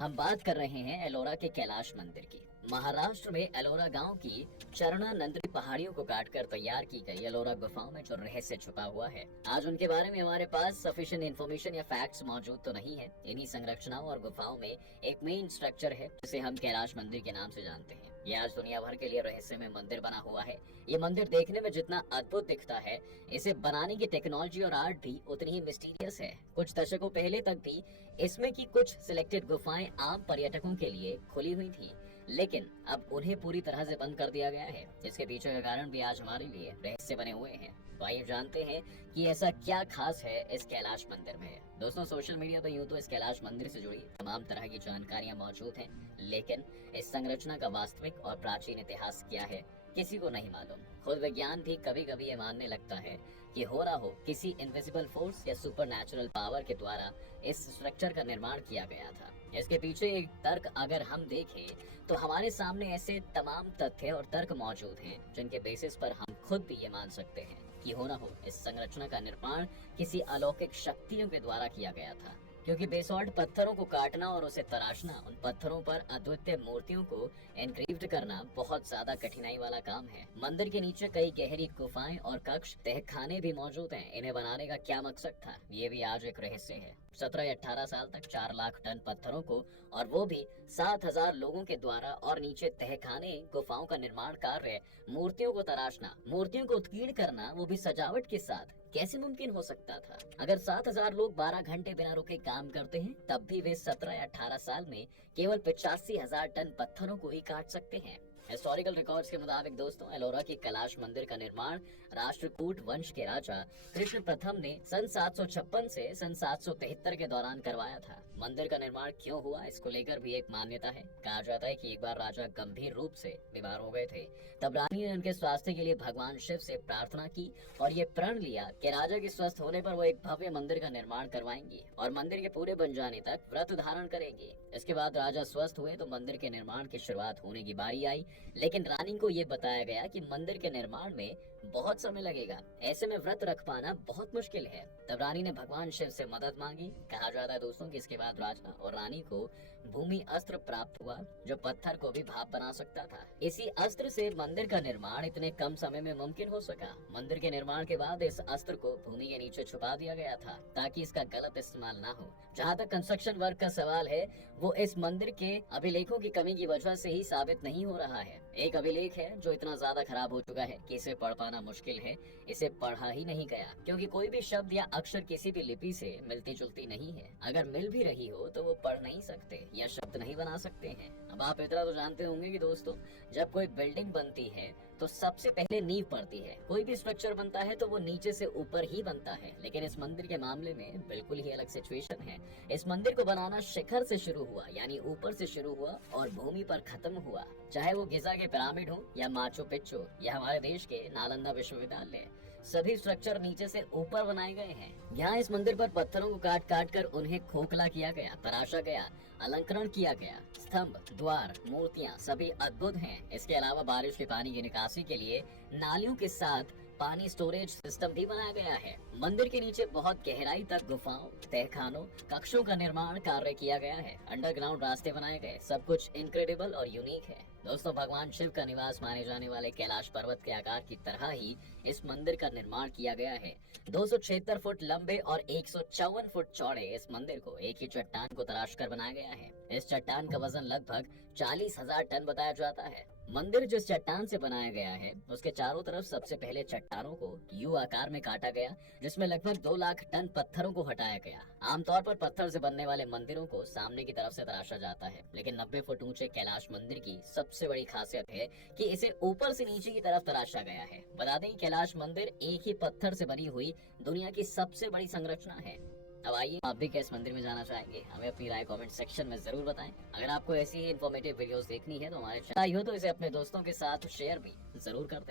हम बात कर रहे हैं एलोरा के कैलाश मंदिर की। महाराष्ट्र में एलोरा गांव की चरणा नंदरी पहाड़ियों को काटकर तैयार की गई एलोरा गुफाओं में जो रहस्य छुपा हुआ है, आज उनके बारे में हमारे पास सफिशिएंट इन्फॉर्मेशन या फैक्ट्स मौजूद तो नहीं है। इन्हीं संरचनाओं और गुफाओं में एक मेन स्ट्रक्चर है जिसे हम कैलाश मंदिर के नाम से जानते हैं। ये आज दुनिया भर के लिए रहस्य में मंदिर बना हुआ है। ये मंदिर देखने में जितना अद्भुत दिखता है, इसे बनाने की टेक्नोलॉजी और आर्ट भी उतनी ही मिस्टीरियस है। कुछ दशकों पहले तक भी इसमें की कुछ सिलेक्टेड गुफाएं आम पर्यटकों के लिए खुली हुई थी, लेकिन अब उन्हें पूरी तरह से बंद कर दिया गया है। इसके पीछे का कारण भी आज हमारे लिए रहस्य बने हुए हैं। तो आइए जानते हैं कि ऐसा क्या खास है इस कैलाश मंदिर में। दोस्तों, सोशल मीडिया पर यूं तो इस कैलाश मंदिर से जुड़ी तमाम तरह की जानकारियां मौजूद हैं, लेकिन इस संरचना का वास्तविक और प्राचीन इतिहास क्या है किसी को नहीं मालूम। खुद विज्ञान भी कभी कभी ये मानने लगता है कि हो रहा हो किसी इनविजिबल फोर्स या सुपरनैचुरल पावर के द्वारा इस स्ट्रक्चर का निर्माण किया गया था। इसके पीछे एक तर्क अगर हम देखें तो हमारे सामने ऐसे तमाम तथ्य और तर्क मौजूद हैं जिनके बेसिस पर हम खुद भी ये मान सकते हैं कि हो ना हो इस संरचना का निर्माण किसी अलौकिक शक्तियों के द्वारा किया गया था। क्योंकि बेसॉल्ट पत्थरों को काटना और उसे तराशना, उन पत्थरों पर अद्वितीय मूर्तियों को एनक्रिप्ट करना बहुत ज्यादा कठिनाई वाला काम है। मंदिर के नीचे कई गहरी गुफाएं और कक्ष, तहखाने भी मौजूद हैं। इन्हें बनाने का क्या मकसद था, ये भी आज एक रहस्य है। 17 या 18 साल तक 4 लाख टन पत्थरों को, और वो भी 7,000 लोगों के द्वारा, और नीचे तहखाने, गुफाओं का निर्माण कार्य, मूर्तियों को तराशना, मूर्तियों को उत्कीर्ण करना, वो भी सजावट के साथ, कैसे मुमकिन हो सकता था? अगर 7,000 लोग 12 घंटे बिना रुके काम करते हैं, तब भी वे 17 या 18 साल में केवल 85,000 टन पत्थरों को ही काट सकते हैं। हिस्टोरिकल रिकॉर्ड्स के मुताबिक दोस्तों, एलोरा के कैलाश मंदिर का निर्माण राष्ट्रकूट वंश के राजा कृष्ण प्रथम ने सन 756 से सन 773 के दौरान करवाया था। मंदिर का निर्माण क्यों हुआ, इसको लेकर भी एक मान्यता है। कहा जाता है कि एक बार राजा गंभीर रूप से बीमार हो गए थे, तब रानी ने उनके स्वास्थ्य के लिए भगवान शिव से प्रार्थना की और ये प्रण लिया कि राजा के स्वस्थ होने पर वो एक भव्य मंदिर का निर्माण करवाएंगी और मंदिर के पूरे बन जाने तक व्रत धारण करेंगी। इसके बाद राजा स्वस्थ हुए तो मंदिर के निर्माण की शुरुआत होने की बारी आई, लेकिन रानी को ये बताया गया कि मंदिर के निर्माण में बहुत समय लगेगा, ऐसे में व्रत रख पाना बहुत मुश्किल है। तब रानी ने भगवान शिव से मदद मांगी। कहा जाता है दोस्तों कि इसके बाद राजा और रानी को भूमि अस्त्र प्राप्त हुआ जो पत्थर को भी भाप बना सकता था। इसी अस्त्र से मंदिर का निर्माण इतने कम समय में मुमकिन हो सका। मंदिर के निर्माण के बाद इस अस्त्र को भूमि के नीचे छुपा दिया गया था ताकि इसका गलत इस्तेमाल ना हो। जहाँ तक कंस्ट्रक्शन वर्क का सवाल है, वो इस मंदिर के अभिलेखों की कमी की वजह से ही साबित नहीं हो रहा है। एक अभिलेख है जो इतना ज्यादा खराब हो चुका है कि इसे पढ़ पाना मुश्किल है। इसे पढ़ा ही नहीं गया क्योंकि कोई भी शब्द या अक्षर किसी भी लिपि से मिलती जुलती नहीं है। अगर मिल भी रही हो तो वो पढ़ नहीं सकते या शब्द नहीं बना सकते हैं। अब आप इतना तो जानते होंगे कि दोस्तों, जब कोई बिल्डिंग बनती है तो सबसे पहले नींव पड़ती है। कोई भी स्ट्रक्चर बनता है तो वो नीचे से ऊपर ही बनता है, लेकिन इस मंदिर के मामले में बिल्कुल ही अलग सिचुएशन है। इस मंदिर को बनाना शिखर से शुरू हुआ, यानी ऊपर से शुरू हुआ और भूमि पर खत्म हुआ। चाहे वो गिजा के पिरामिड हो या माचू पिच्चू या हमारे देश के नालंदा विश्वविद्यालय, सभी स्ट्रक्चर नीचे से ऊपर बनाए गए हैं। यहाँ इस मंदिर पर पत्थरों को काट काट कर उन्हें खोखला किया गया, तराशा गया, अलंकरण किया गया। स्तंभ, द्वार, मूर्तियाँ सभी अद्भुत हैं। इसके अलावा बारिश के पानी की निकासी के लिए नालियों के साथ पानी स्टोरेज सिस्टम भी बनाया गया है। मंदिर के नीचे बहुत गहराई तक गुफाओं, तहखानों, कक्षों का निर्माण कार्य किया गया है। अंडरग्राउंड रास्ते बनाए गए। सब कुछ इनक्रेडिबल और यूनिक है। दोस्तों, भगवान शिव का निवास माने जाने वाले कैलाश पर्वत के आकार की तरह ही इस मंदिर का निर्माण किया गया है। 276 फुट लंबे और 154 फुट चौड़े इस मंदिर को एक ही चट्टान को तराश कर बनाया गया है। इस चट्टान का वजन लगभग 40,000 टन बताया जाता है। मंदिर जिस चट्टान से बनाया गया है उसके चारों तरफ सबसे पहले चट्टानों को यू आकार में काटा गया, जिसमें लगभग 2 लाख टन पत्थरों को हटाया गया। आमतौर पर पत्थर से बनने वाले मंदिरों को सामने की तरफ से तराशा जाता है, लेकिन 90 फुट ऊंचे कैलाश मंदिर की सबसे बड़ी खासियत है कि इसे ऊपर से नीचे की तरफ तराशा गया है। बता दें, कैलाश मंदिर एक ही पत्थर से बनी हुई दुनिया की सबसे बड़ी संरचना है। अब आइए, आप भी किस मंदिर में जाना चाहेंगे, हमें अपनी राय कमेंट सेक्शन में जरूर बताएं। अगर आपको ऐसी ही इन्फॉर्मेटिव वीडियोस देखनी है तो हमारे चैनल हो तो इसे अपने दोस्तों के साथ शेयर भी जरूर कर दें।